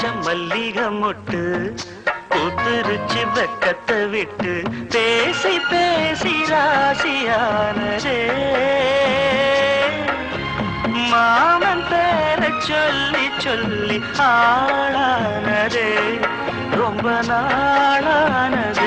கொத்தி வச்ச மல்லிகை மொட்டு பூத்துருச்சு வெக்கத்தை விட்டு பேசி பேசி ராசியானதே. மாமன் பேர சொல்லி சொல்லி ஆளானதே. ரொம்ப நாளானதே.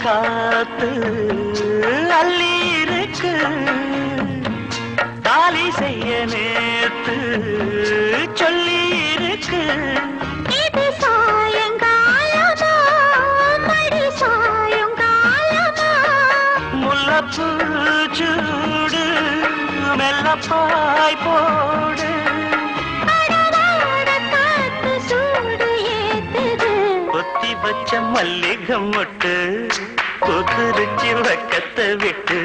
காத்து அள்ளி இருக்கு தாலி செய்ய நேத்து சொல்லி இருக்கு முல்லப்பூ சூடு மெல்லப்பாய் போடு. வச்ச மல்லிகம் மொட்டு கொத்துருச்சி வக்கத்தை விட்டு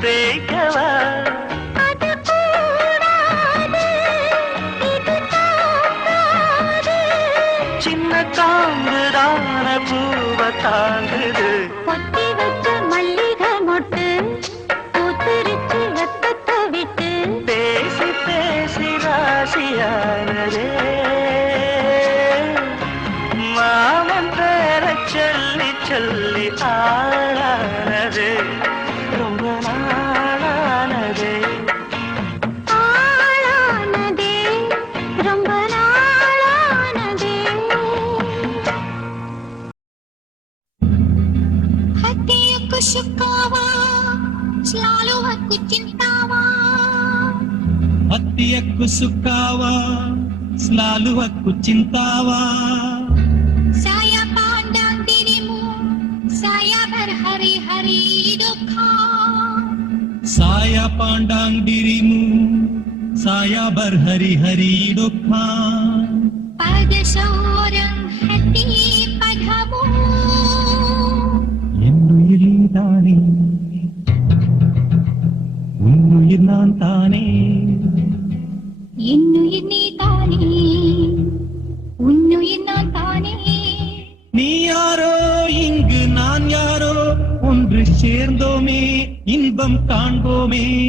the దండాలు హక్కు చింతావా సాయా పాండాంగ్ దినిము సాయా భర్ హరి హరి దుఃఖా సాయా పాండాంగ్ దిరిము సాయా భర్ హరి హరి దుఃఖా పద శౌరం హతి పదము ఎన్ను ఇలీదానే ఉన్నుయిర్ నాన్ తానే இன்னுயிர் நீ தானே உன்னுயிர் நான் தானே நீ யாரோ? இங்கு நான் யாரோ? ஒன்று சேர்ந்தோமே. இன்பம் காண்போமே.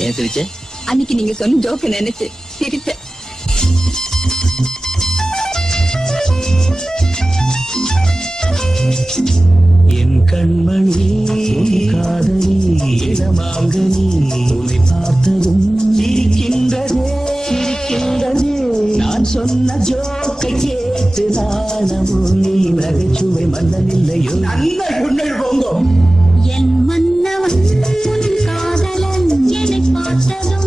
ஏன் சிரிச்ச அன்னைக்கு நீங்க சொன்ன ஜோக்க நினைச்சு சிரிச்ச என் கண்மணி காதலி இடமாங்கனி உன்னை பார்த்ததும் சிரிக்கின்றதே சிரிக்கின்றதே. நான் சொன்ன ஜோக்கை கேட்டு நானமும் நீ நகைச்சுவை மன்னனில்லையோ நல்ல உன்னை போங்கோ much there's no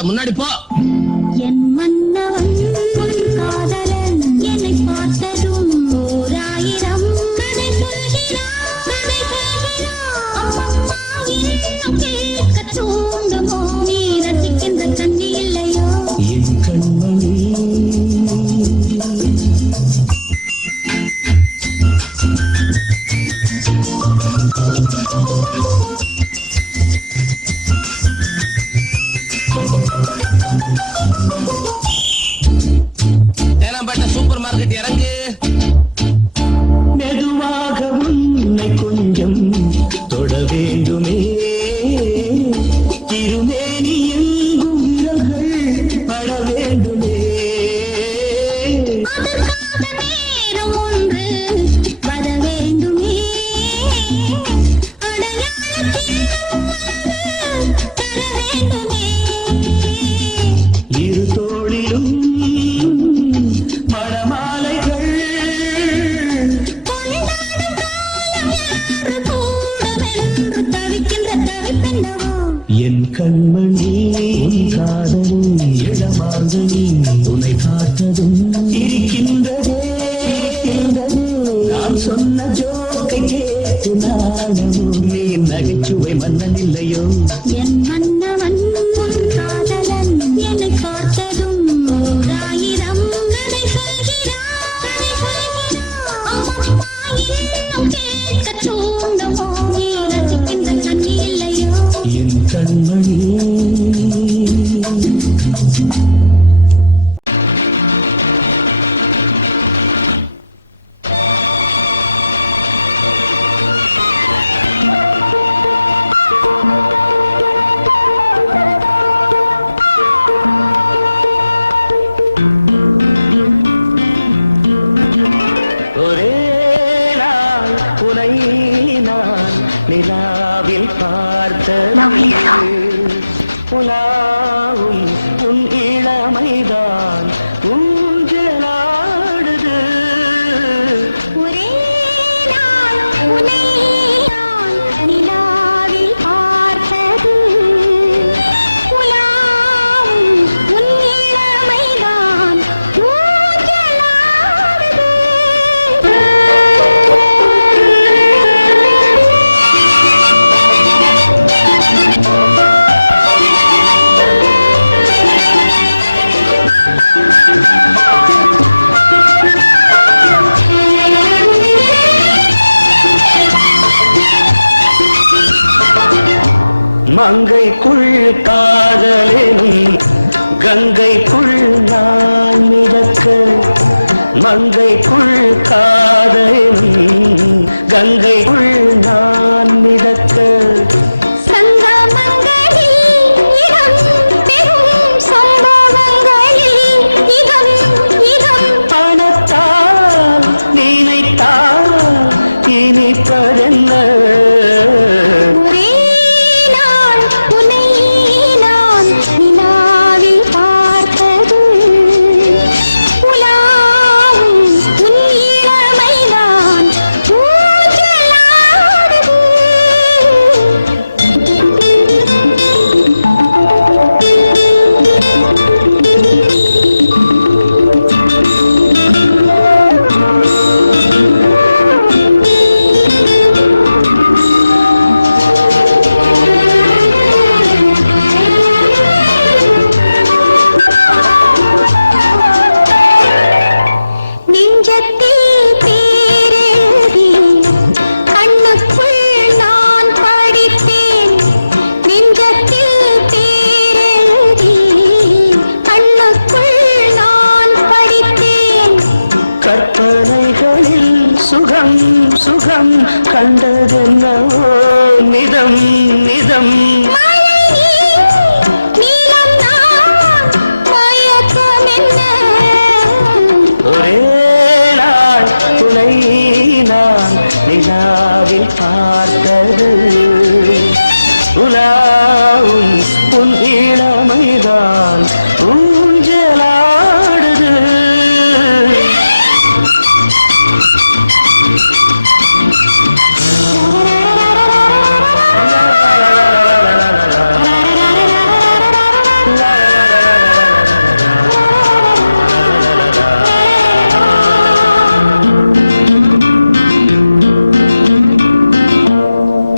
முன்னாடி போ. துணை பார்த்ததும் இருக்கின்றதே. நான் சொன்ன ஜோக்கை கேட்டு நானும் மங்கைக்குள் காதலில் கங்கைக்குள் நான் மிதக்க. மங்கைக்குள் காதலில் கங்கைக்குள்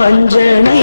வஞ்சனை